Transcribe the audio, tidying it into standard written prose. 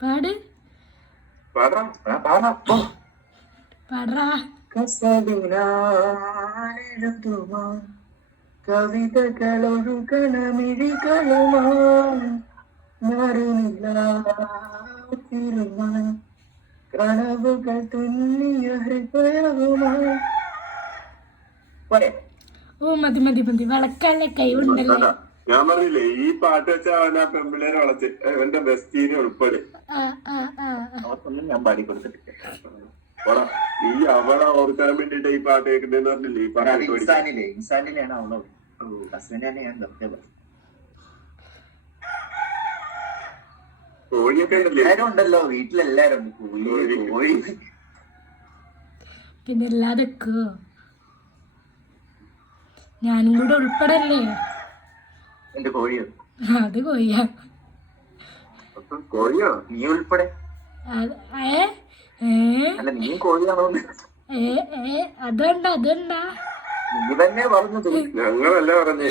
പാട് പാടാ പാടാ. കസവിനാലെഴുതുമാ കവിതകളൊഴുകണമിഴികളുമാ മറുനിലാത്തിരുമാ കനവുകൾ തുന്നിയ ഹൃദയവുമാ. ഓ മതി മതി മതി. വളക്കാനുള്ള കഴിവുണ്ടല്ലേ. ഞാൻ പറഞ്ഞില്ലേ ഈ പാട്ട് വെച്ച അവൻ ആ പെമ്പിള്ളേരെ വളച്ച് എന്റെ ബെസ്റ്റീനെ ഉൾപ്പെടെ അവർക്കൊന്നും ഞാൻ പാടി കൊടുത്തിട്ടില്ല. ഈ അവളെ ഓർക്കാൻ വേണ്ടിട്ട് ഈ പാട്ട് കേൾക്കുന്നതെന്ന് പറഞ്ഞില്ലേ ഈ പാട്ട് ഇൻസാനിലാണ് അവളോ ഹസ്ബൻഡിനെ ഞാൻ കോഴിയൊക്കെ എല്ലാരും ഉണ്ടല്ലോ വീട്ടിലെല്ലാരും കോഴി പിന്നെ എല്ലാതൊക്കെ ഞാനും കൂടെ ഉൾപ്പെടല്ലേ. എന്റെ കോഴിയോ? അത് കോഴിയാ. കോഴിയോ? നീ ഉൾപ്പെടെ? അല്ല നീ കോഴിയാണോ? അതുണ്ടാ നീ തന്നെ പറഞ്ഞത്. ഞങ്ങളല്ല പറഞ്ഞേ.